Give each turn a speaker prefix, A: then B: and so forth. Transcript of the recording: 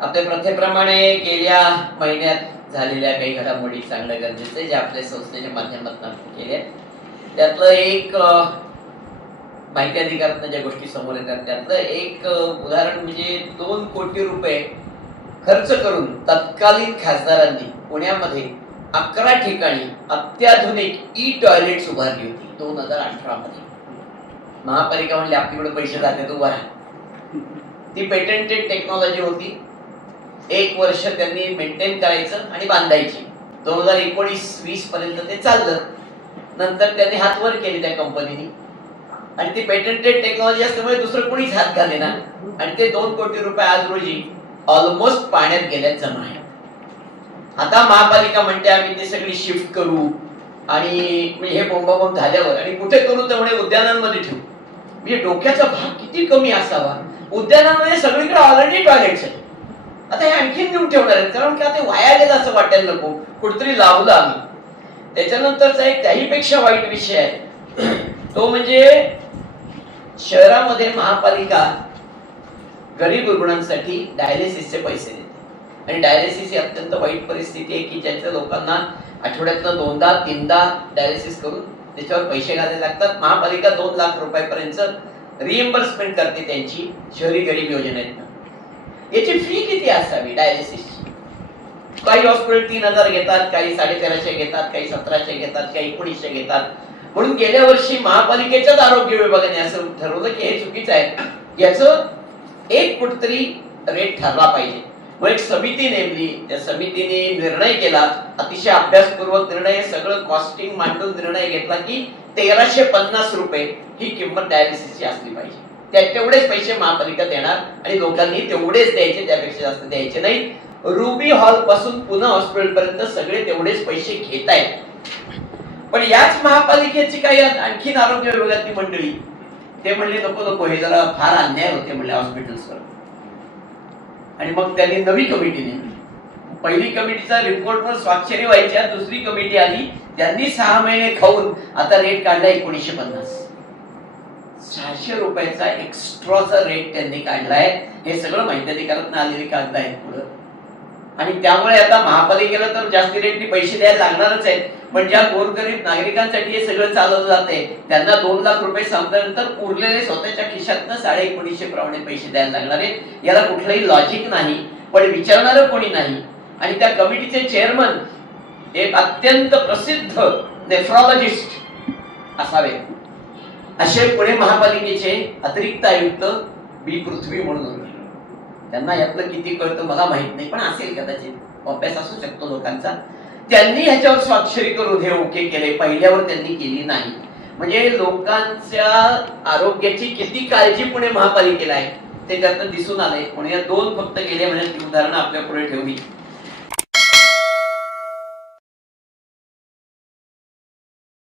A: आपल्या प्रथेप्रमाणे गेल्या महिन्यात झालेल्या काही घडामोडी सांगणं गरजेचं आहे जे आपल्या संस्थेच्या माध्यमातून आपण केल्या आहेत. त्यातलं एक माहिती अधिकारातनं ज्या गोष्टी समोर येतात त्यातलं एक उदाहरण म्हणजे दोन कोटी रुपये खर्च करून तत्कालीन खासदारांनी पुण्यामध्ये अकरा ठिकाणी अत्याधुनिक ई टॉयलेट्स उभारली होती दोन हजार अठरा मध्ये. महापालिका म्हणली आपल्याकडे पैसे जाते उभा राहा. ती पेटंटेड टेक्नॉलॉजी होती. एक वर्ष त्यांनी मेंटेन करायचं आणि बांधायची. दोन हजार एकोणीस वीस पर्यंत ते चाललं. नंतर त्यांनी हात वर केले त्या कंपनीने आणि ती पेटंटेड टेक्नॉलॉजी असल्यामुळे दुसरं कोणीच हात घाले ना आणि ते दोन कोटी रुपये आज रोजी ऑलमोस्ट पाण्यात गेल्यात जमा आहे आता महापालिका म्हणते आम्ही ते सगळी शिफ्ट करू आणि म्हणजे हे बोंबाबोंब झाल्यावर आणि कुठे करू तर म्हणे उद्यानांमध्ये ठेवू. म्हणजे डोक्याचा भाग किती कमी असावा. उद्यानांमध्ये सगळीकडे ऑलरेडी टॉयलेट्स आहेत. आता हे आणखीन नेऊन ठेवणार आहेत. कारण की आता वाया गेलं असं वाटायला नको. कुठतरी लावलं आम्ही. त्याच्यानंतरचा एक त्याहीपेक्षा वाईट विषय आहे. तो म्हणजे शहरामध्ये महापालिका गरीब रुग्णांसाठी डायलिसिसचे पैसे देते. आणि डायलिसिस ही अत्यंत वाईट परिस्थिती आहे की ज्याच्या लोकांना आठवड्यातनं दोनदा तीनदा डायलिसिस करून त्याच्यावर पैसे घालायला लागतात. महापालिका दोन लाख रुपयापर्यंत रिएम्बर्समेंट करते त्यांची शहरी गरीब योजनेतनं. याची फी किती असावी? डायलिसिसची काही हॉस्पिटल तीन हजार घेतात काही साडेतेराशे घेतात काही सतराशे घेतात काही एकोणीसशे घेतात. म्हणून गेल्या वर्षी महापालिकेच्याच आरोग्य विभागाने असं ठरवलं की हे चुकीचं आहे. याचं एक कुठतरी रेट ठरला पाहिजे. व एक समिती नेमली. त्या समितीने निर्णय केला. अतिशय अभ्यासपूर्वक निर्णय हे सगळं कॉस्टिंग मांडून निर्णय घेतला की तेराशे पन्नास रुपये ही किंमत डायलिसिसची असली पाहिजे. त्या तेवढेच पैसे महापालिका देणार आणि लोकांनी तेवढेच द्यायचे त्यापेक्षा जास्त द्यायचे नाही. रुबी हॉलपासून पुन्हा हॉस्पिटल पर्यंत सगळे तेवढेच पैसे घेत आहेत. पण याच महापालिकेची काही आणखीन आरोग्य विभागातली मंडळी ते म्हणले नको नको हे जरा फार अन्याय होते म्हणले हॉस्पिटल्सवर आणि मग त्यांनी नवी कमिटी नेमली. पहिली कमिटीचा रिपोर्टवर स्वाक्षरी व्हायच्या दुसरी कमिटी आली त्यांनी सहा महिने खाऊन आता रेट काढला एकोणीसशे पन्नास. सहाशे रुपयाचा एक्स्ट्राचा रेट त्यांनी काढलाय. हे सगळं माहिती अधिकारात आलेली कागद आहेत पुढं. आणि त्यामुळे आता महापालिकेला तर जास्ती रेटने पैसे द्यायला लागणारच आहेत. पण ज्या गोरगरीब नागरिकांसाठी हे सगळं चालवलं जाते त्यांना दोन लाख रुपये संपल्यानंतर उरलेले स्वतःच्या खिशातनं साडे एकोणीसशे प्रमाणे पैसे द्यायला लागणार आहेत. याला कुठलंही लॉजिक नाही पण विचारणारं कोणी नाही. आणि त्या कमिटीचे चेअरमन एक अत्यंत प्रसिद्ध नेफ्रॉलॉजिस्ट असावे असे पुणे महापालिकेचे अतिरिक्त आयुक्त बी पृथ्वी म्हणून होते. त्यांना यातलं किती कळतं मला माहीत नाही पण असेल कदाचित. अभ्यास असू शकतो लोकांचा. त्यांनी ह्याच्यावर स्वाक्षरी करून हे ओके केले. पहिल्यावर त्यांनी केली नाही. म्हणजे लोकांच्या आरोग्याची किती काळजी पुणे महापालिकेला आहे ते त्यातनं दिसून आले पुणे दोन फक्त गेले म्हणजे उदाहरणं आपल्या पुढे ठेवली.